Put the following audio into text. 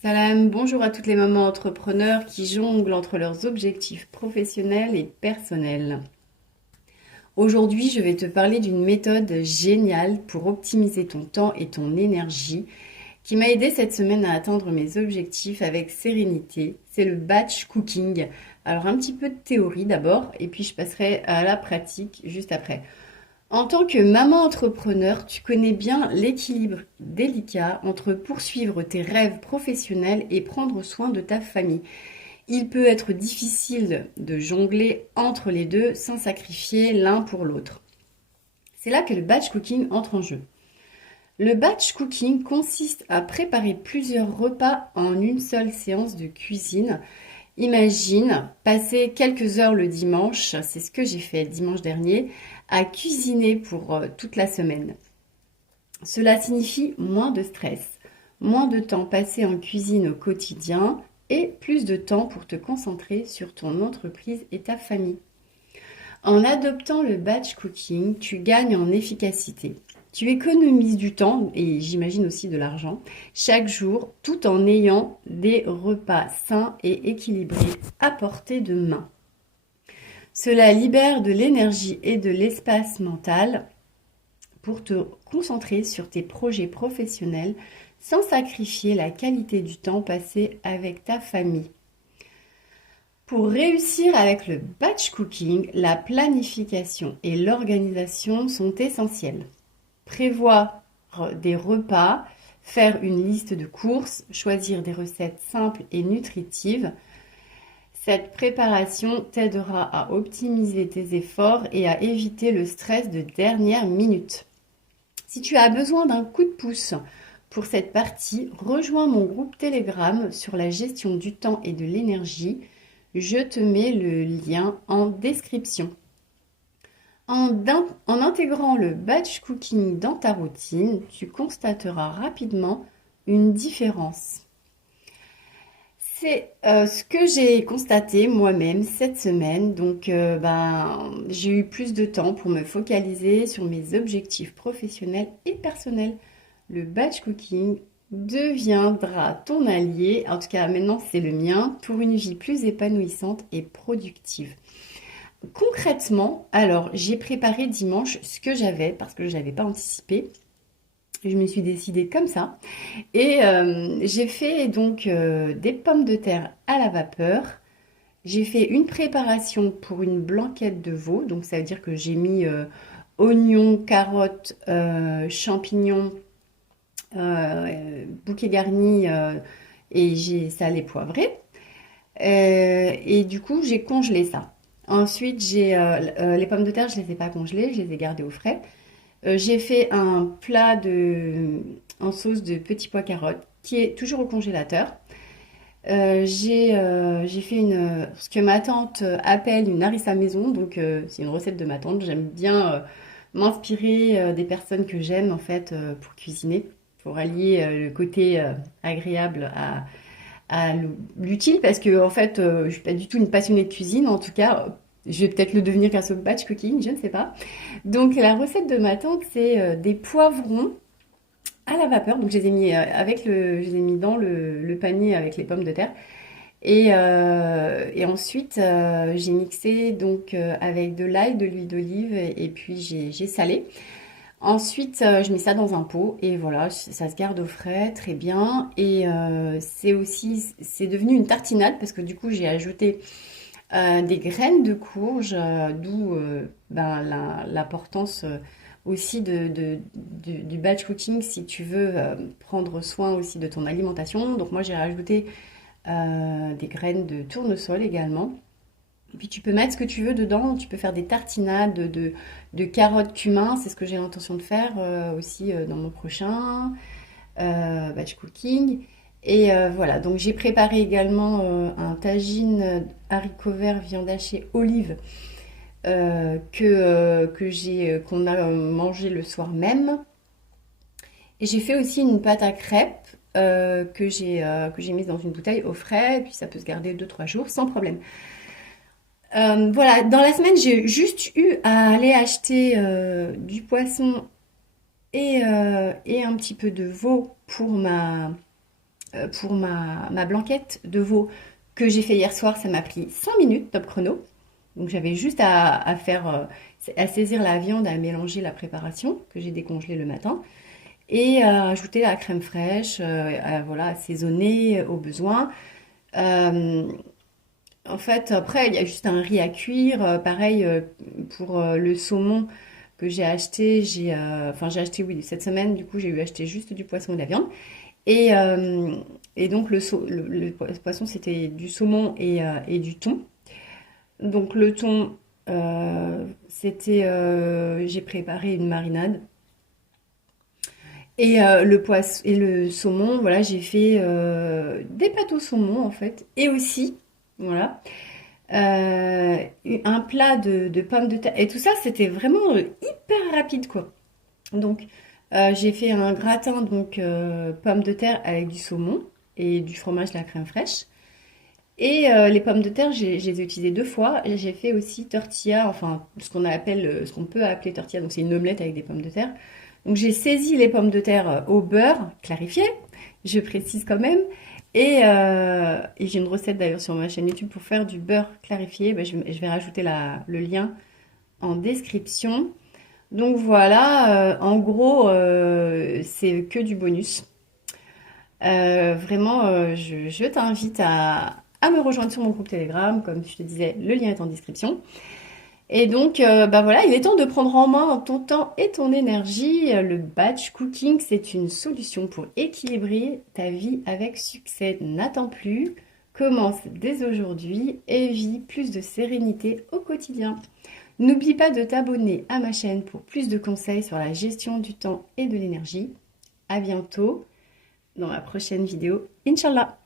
Salam, bonjour à toutes les mamans entrepreneurs qui jonglent entre leurs objectifs professionnels et personnels. Aujourd'hui, je vais te parler d'une méthode géniale pour optimiser ton temps et ton énergie qui m'a aidé cette semaine à atteindre mes objectifs avec sérénité. C'est le batch cooking. Alors un petit peu de théorie d'abord et puis je passerai à la pratique juste après. En tant que maman entrepreneur, tu connais bien l'équilibre délicat entre poursuivre tes rêves professionnels et prendre soin de ta famille. Il peut être difficile de jongler entre les deux sans sacrifier l'un pour l'autre. C'est là que le batch cooking entre en jeu. Le batch cooking consiste à préparer plusieurs repas en une seule séance de cuisine. Imagine passer quelques heures le dimanche, c'est ce que j'ai fait dimanche dernier, à cuisiner pour toute la semaine. Cela signifie moins de stress, moins de temps passé en cuisine au quotidien et plus de temps pour te concentrer sur ton entreprise et ta famille. En adoptant le batch cooking, tu gagnes en efficacité. Tu économises du temps et j'imagine aussi de l'argent chaque jour tout en ayant des repas sains et équilibrés à portée de main. Cela libère de l'énergie et de l'espace mental pour te concentrer sur tes projets professionnels sans sacrifier la qualité du temps passé avec ta famille. Pour réussir avec le batch cooking, la planification et l'organisation sont essentielles. Prévoir des repas, faire une liste de courses, choisir des recettes simples et nutritives. Cette préparation t'aidera à optimiser tes efforts et à éviter le stress de dernière minute. Si tu as besoin d'un coup de pouce pour cette partie, rejoins mon groupe Telegram sur la gestion du temps et de l'énergie. Je te mets le lien en description. En intégrant le batch cooking dans ta routine, tu constateras rapidement une différence. C'est ce que j'ai constaté moi-même cette semaine. Donc, j'ai eu plus de temps pour me focaliser sur mes objectifs professionnels et personnels. Le batch cooking deviendra ton allié, en tout cas maintenant c'est le mien, pour une vie plus épanouissante et productive. Concrètement, alors j'ai préparé dimanche ce que j'avais parce que je n'avais pas anticipé. Je me suis décidée comme ça. Et j'ai fait donc des pommes de terre à la vapeur. J'ai fait une préparation pour une blanquette de veau. Donc ça veut dire que j'ai mis oignons, carottes, champignons, bouquet garni et j'ai salé poivré. Et du coup, j'ai congelé ça. Ensuite, les pommes de terre, je les ai pas congelées, je les ai gardées au frais. J'ai fait un plat en sauce de petits pois carottes qui est toujours au congélateur. J'ai fait ce que ma tante appelle une harissa maison, donc c'est une recette de ma tante. J'aime bien m'inspirer des personnes que j'aime en fait pour cuisiner, pour allier le côté agréable à l'utile, parce que en fait, je suis pas du tout une passionnée de cuisine. En tout cas, je vais peut-être le devenir grâce au batch cooking, je ne sais pas. Donc la recette de ma tante, c'est des poivrons à la vapeur. Donc je les ai mis je les ai mis dans le panier avec les pommes de terre. Et ensuite, j'ai mixé donc avec de l'ail, de l'huile d'olive et puis j'ai salé. Ensuite, je mets ça dans un pot et voilà, ça se garde au frais, très bien. Et c'est devenu une tartinade parce que du coup, j'ai ajouté des graines de courge, d'où l'importance aussi du batch cooking si tu veux prendre soin aussi de ton alimentation. Donc moi, j'ai rajouté des graines de tournesol également. Et puis tu peux mettre ce que tu veux dedans, tu peux faire des tartinades de carottes cumin, c'est ce que j'ai l'intention de faire aussi dans mon prochain batch cooking. Et voilà, donc j'ai préparé également un tagine haricots verts, viande hachée, olive qu'on a mangé le soir même. Et j'ai fait aussi une pâte à crêpes que j'ai mise dans une bouteille au frais, et puis ça peut se garder 2 3 jours sans problème. Voilà, dans la semaine, j'ai juste eu à aller acheter du poisson et un petit peu de veau pour pour ma blanquette de veau que j'ai fait hier soir, ça m'a pris 5 minutes, top chrono. Donc j'avais juste à faire, à saisir la viande, à mélanger la préparation que j'ai décongelée le matin et à ajouter la crème fraîche, voilà, assaisonner au besoin. Euh, En fait, après, il y a juste un riz à cuire. Pareil, pour le saumon que j'ai acheté, enfin, j'ai acheté, oui, cette semaine, du coup, j'ai eu acheté juste du poisson et de la viande. Et, euh, et donc, le poisson, c'était du saumon et du thon. Donc, le thon, j'ai préparé une marinade. Et le saumon, voilà, j'ai fait des pâtes au saumon, en fait. Et aussi, voilà. Euh, un plat de pommes de terre. Et tout ça, c'était vraiment hyper rapide, quoi. Donc, j'ai fait un gratin, donc pommes de terre avec du saumon et du fromage, de la crème fraîche. Et les pommes de terre, je les ai utilisées 2 fois. Et j'ai fait aussi tortilla, enfin, ce qu'on peut appeler tortilla. Donc, c'est une omelette avec des pommes de terre. Donc, j'ai saisi les pommes de terre au beurre clarifié, je précise quand même. Et j'ai une recette d'ailleurs sur ma chaîne YouTube pour faire du beurre clarifié. Ben, je vais rajouter le lien en description. Donc voilà, en gros, c'est que du bonus. Vraiment, je t'invite à me rejoindre sur mon groupe Telegram. Comme je te disais, le lien est en description. Et donc, bah voilà, il est temps de prendre en main ton temps et ton énergie. Le batch cooking, c'est une solution pour équilibrer ta vie avec succès. N'attends plus, commence dès aujourd'hui et vis plus de sérénité au quotidien. N'oublie pas de t'abonner à ma chaîne pour plus de conseils sur la gestion du temps et de l'énergie. À bientôt dans ma prochaine vidéo, Inch'Allah.